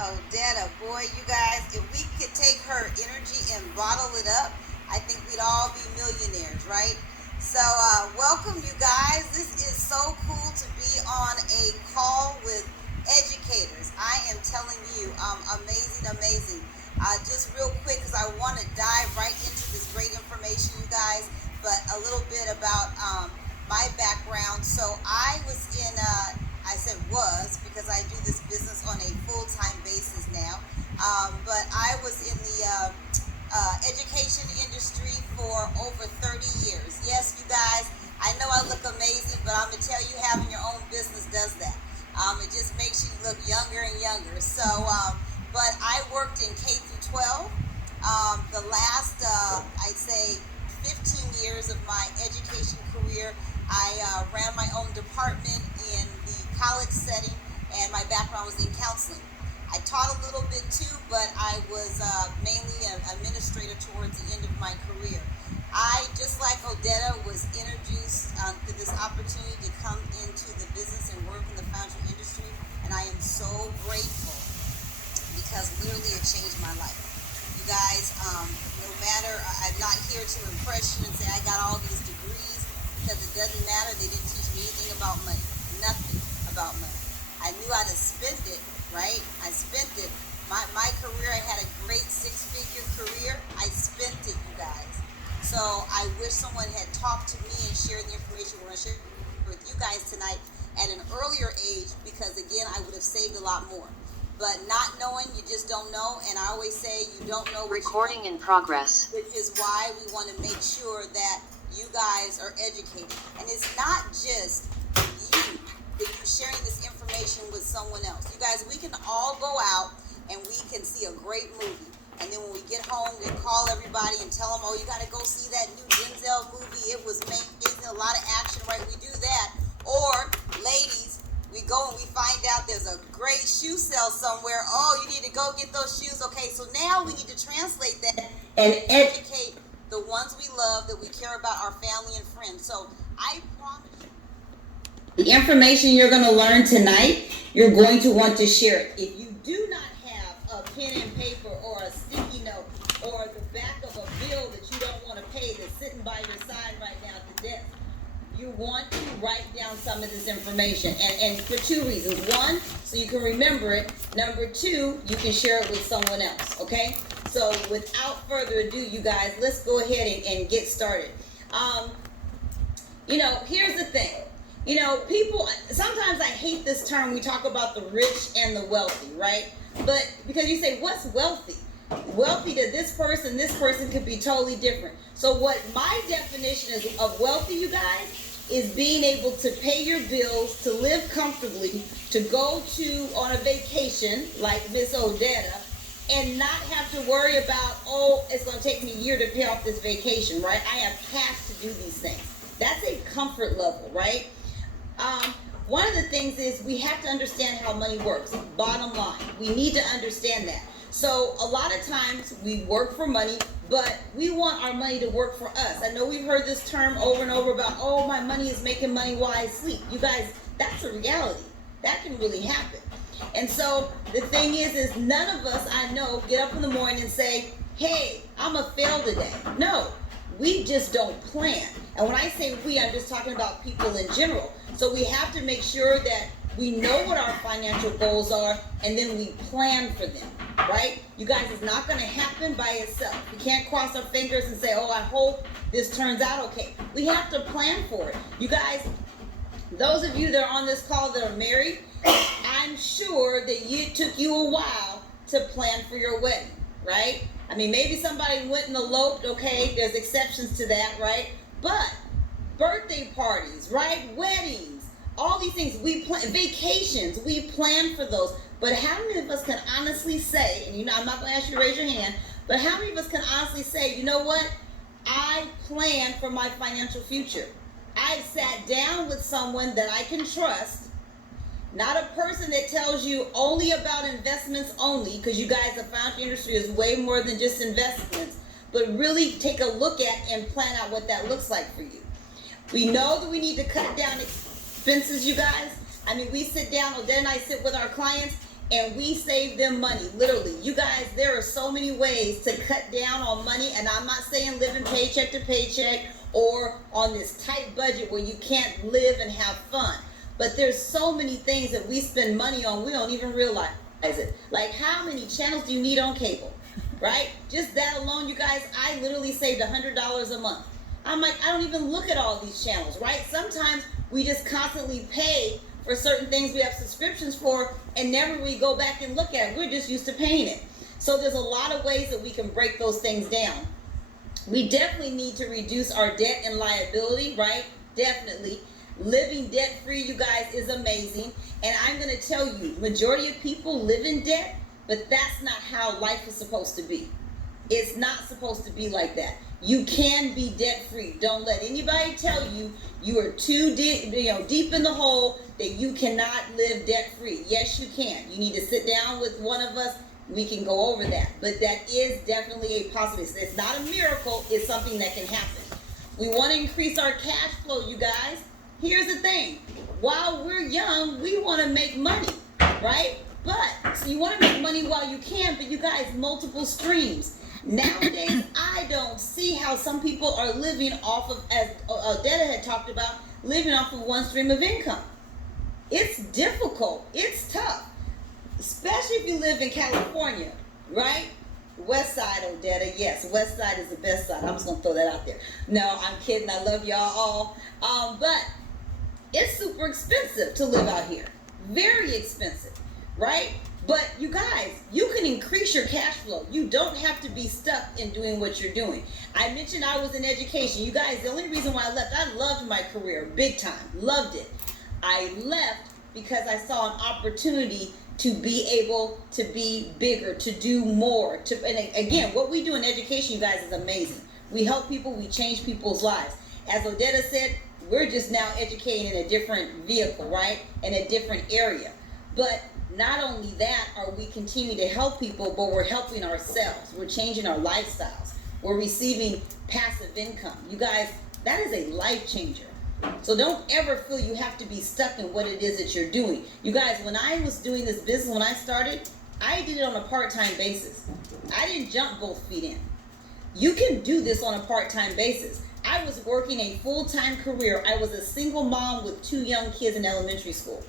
Odetta, boy, you guys, if we could take her energy and bottle it up, I think we'd all be millionaires, right? So, welcome, you guys. This is so cool to be on a call with educators. I am telling you, amazing, amazing. Just real quick, because I want to dive right into this great information, you guys, but a little bit about my background. So, I was in I said was because I do this business on a full-time basis now. But I was in the education industry for over 30 years. Yes, you guys, I know I look amazing, but I'm going to tell you, having your own business does that. It just makes you look younger and younger. So, but I worked in K through 12. The last, I'd say, 15 years of my education career, I ran my own department in the college setting, and my background was in counseling. I taught a little bit too, but I was mainly an administrator towards the end of my career. I, just like Odetta, was introduced to this opportunity to come into the business and work in the financial industry, and I am so grateful because literally it changed my life. You guys, no matter, I'm not here to impress you and say I got all these degrees, because it doesn't matter. They didn't teach me anything about money, nothing about money. I knew how to spend it, right? I spent it. My career, I had a great six-figure career. I spent it, you guys. So I wish someone had talked to me and shared the information we're going to share with you guys tonight at an earlier age, because again, I would have saved a lot more. But not knowing, you just don't know. And I always say you don't know what Recording in progress. Which is why we want to make sure that you guys are educated. And it's not just you that you're sharing this information with someone else. You guys, we can all go out and we can see a great movie. And then when we get home, we call everybody and tell them, oh, you got to go see that new Denzel movie. It was amazing, a lot of action, right? We do that. Or, ladies, we go and we find out there's a great shoe sale somewhere. Oh, you need to go get those shoes. Okay, so now we need to translate that and educate the ones we love, that we care about, our family and friends. So I promise you, the information you're going to learn tonight, you're going to want to share it. If you do not have a pen and paper or a sticky note or the back of a bill that you don't want to pay that's sitting by your side right now at the desk, you want to write down some of this information. And for two reasons. One, so you can remember it. Number two, you can share it with someone else, okay? So without further ado, you guys, let's go ahead and get started. Here's the thing. People, sometimes I hate this term. We talk about the rich and the wealthy, right? But because you say, what's wealthy? Wealthy to this person could be totally different. So what my definition is of wealthy, you guys, is being able to pay your bills, to live comfortably, to go on a vacation like Miss Odetta, and not have to worry about, oh, it's going to take me a year to pay off this vacation, right? I have cash to do these things. That's a comfort level, right? One of the things is we have to understand how money works. Bottom line, we need to understand that. So a lot of times we work for money, but we want our money to work for us. I know we've heard this term over and over about, oh, my money is making money while I sleep. You guys, that's a reality. That can really happen. And so the thing is none of us, I know, get up in the morning and say, hey, I'm going to fail today. No, we just don't plan. And when I say we, I'm just talking about people in general. So we have to make sure that we know what our financial goals are, and then we plan for them, right? You guys, it's not going to happen by itself. We can't cross our fingers and say, oh, I hope this turns out okay. We have to plan for it. You guys, those of you that are on this call that are married, I'm sure that it took you a while to plan for your wedding, right? I mean, maybe somebody went and eloped, okay, there's exceptions to that, right? But birthday parties, right? Weddings, all these things, we plan, vacations, we plan for those. But how many of us can honestly say, and I'm not going to ask you to raise your hand, but how many of us can honestly say, you know what? I plan for my financial future. I sat down with someone that I can trust, not a person that tells you only about investments only, because you guys, the financial industry is way more than just investments, but really take a look at and plan out what that looks like for you. We know that we need to cut down expenses, you guys. I mean, we sit down, Odette and I sit with our clients, and we save them money. Literally, you guys, there are so many ways to cut down on money, and I'm not saying living paycheck to paycheck or on this tight budget where you can't live and have fun. But there's so many things that we spend money on, we don't even realize it. Like, how many channels do you need on cable, right? Just that alone, you guys, I literally saved $100 a month. I'm like, I don't even look at all these channels, right? Sometimes we just constantly pay for certain things we have subscriptions for and never really go back and look at it. We're just used to paying it. So there's a lot of ways that we can break those things down. We definitely need to reduce our debt and liability, right? Definitely. Living debt-free, you guys, is amazing. And I'm going to tell you, majority of people live in debt, but that's not how life is supposed to be. It's not supposed to be like that. You can be debt-free. Don't let anybody tell you you are too deep in the hole that you cannot live debt-free. Yes, you can. You need to sit down with one of us. We can go over that. But that is definitely a possibility. It's not a miracle. It's something that can happen. We want to increase our cash flow, you guys. Here's the thing. While we're young, we want to make money, right? But, so you want to make money while you can, but you guys, multiple streams. Nowadays, I don't see how some people are living off of, as Odetta had talked about, living off of one stream of income. It's difficult. It's tough. Especially if you live in California, right? West Side, Odetta, yes, West Side is the best side. I'm just going to throw that out there. No, I'm kidding. I love y'all all. But it's super expensive to live out here. Very expensive, right? But you guys, you can increase your cash flow. You don't have to be stuck in doing what you're doing. I mentioned I was in education. You guys, the only reason why I left, I loved my career big time. Loved it. I left because I saw an opportunity to be able to be bigger, to do more. And again, what we do in education, you guys, is amazing. We help people, we change people's lives. As Odetta said, we're just now educating in a different vehicle, right? In a different area. But not only that are we continuing to help people, but we're helping ourselves. We're changing our lifestyles. We're receiving passive income. You guys, that is a life changer. So don't ever feel you have to be stuck in what it is that you're doing. You guys, when I was doing this business, when I started, I did it on a part-time basis. I didn't jump both feet in. You can do this on a part-time basis. I was working a full-time career. I was a single mom with 2 young kids in elementary school.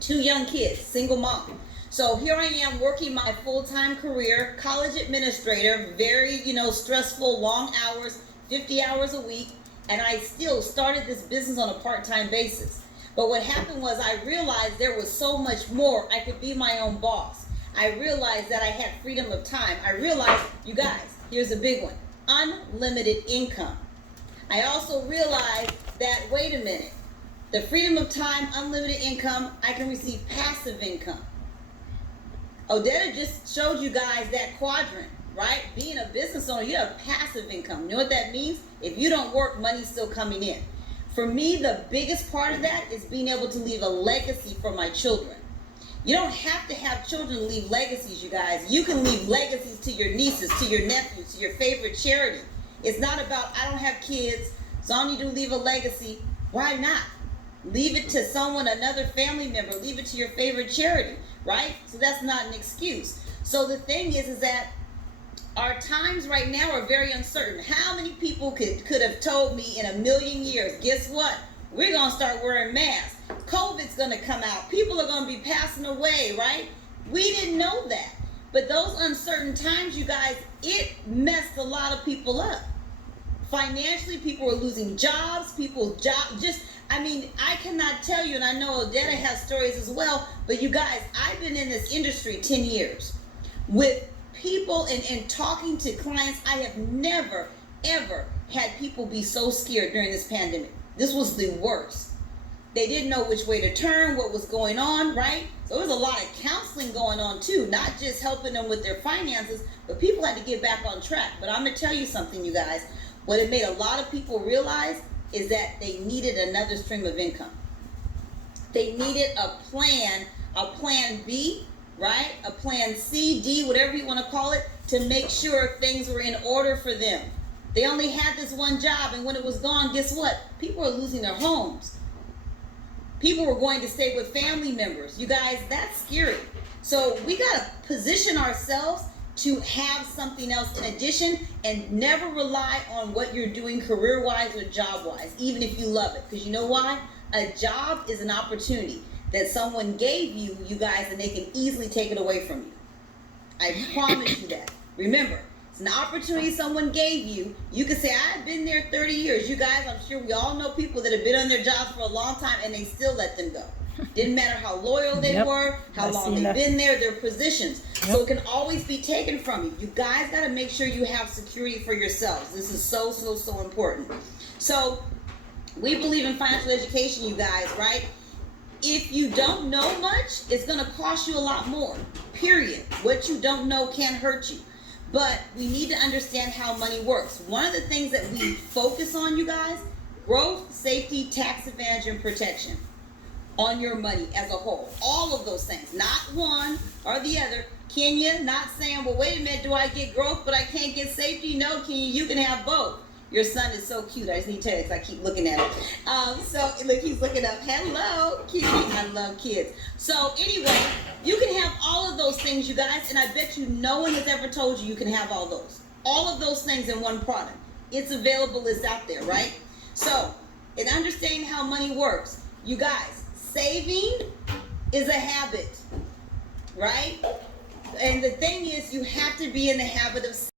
2 young kids, single mom. So here I am working my full-time career, college administrator, very, stressful, long hours, 50 hours a week. And I still started this business on a part-time basis. But what happened was I realized there was so much more. I could be my own boss. I realized that I had freedom of time. I realized, you guys, here's a big one, unlimited income. I also realized that, wait a minute, the freedom of time, unlimited income, I can receive passive income. Odetta just showed you guys that quadrant, right? Being a business owner, you have passive income. You know what that means? If you don't work, money's still coming in. For me, the biggest part of that is being able to leave a legacy for my children. You don't have to have children to leave legacies, you guys. You can leave legacies to your nieces, to your nephews, to your favorite charity. It's not about, I don't have kids, so I need to leave a legacy. Why not? Leave it to someone, another family member. Leave it to your favorite charity, right? So that's not an excuse. So the thing is that our times right now are very uncertain. How many people could have told me in a million years, guess what? We're going to start wearing masks. COVID's going to come out. People are going to be passing away, right? We didn't know that. But those uncertain times, you guys, it messed a lot of people up. Financially, people were losing jobs. I cannot tell you, and I know Odetta has stories as well, but you guys, I've been in this industry 10 years. With people and talking to clients, I have never, ever had people be so scared during this pandemic. This was the worst. They didn't know which way to turn, what was going on, right? So there was a lot of counseling going on too, not just helping them with their finances, but people had to get back on track. But I'm going to tell you something, you guys. What it made a lot of people realize is that they needed another stream of income. They needed a plan B, right? A plan C, D, whatever you want to call it, to make sure things were in order for them. They only had this one job, and when it was gone, guess what? People were losing their homes. People were going to stay with family members. You guys, that's scary. So we got to position ourselves to have something else in addition, and never rely on what you're doing career-wise or job-wise, even if you love it. Because you know why? A job is an opportunity that someone gave you, you guys, and they can easily take it away from you. I promise you that. Remember, it's an opportunity someone gave you. You can say, I've been there 30 years. You guys, I'm sure we all know people that have been on their jobs for a long time and they still let them go. Didn't matter how loyal they were, how long they've been there, their positions. So it can always be taken from you. You guys got to make sure you have security for yourselves. This is so, so, so important. So we believe in financial education, you guys, right? If you don't know much, it's going to cost you a lot more, period. What you don't know can hurt you. But we need to understand how money works. One of the things that we focus on, you guys, growth, safety, tax advantage, and protection on your money as a whole. All of those things, not one or the other. Kenya, not saying, well, wait a minute, do I get growth but I can't get safety? No, Kenya, you can have both. Your son is so cute. I just need to tell you because I keep looking at him. So look, he's looking up. Hello, kitty. I love kids. So anyway, you can have all of those things, you guys, and I bet you no one has ever told you you can have all those. All of those things in one product. It's available, it's out there, right? So, in understanding how money works, you guys, saving is a habit, right? And the thing is, you have to be in the habit of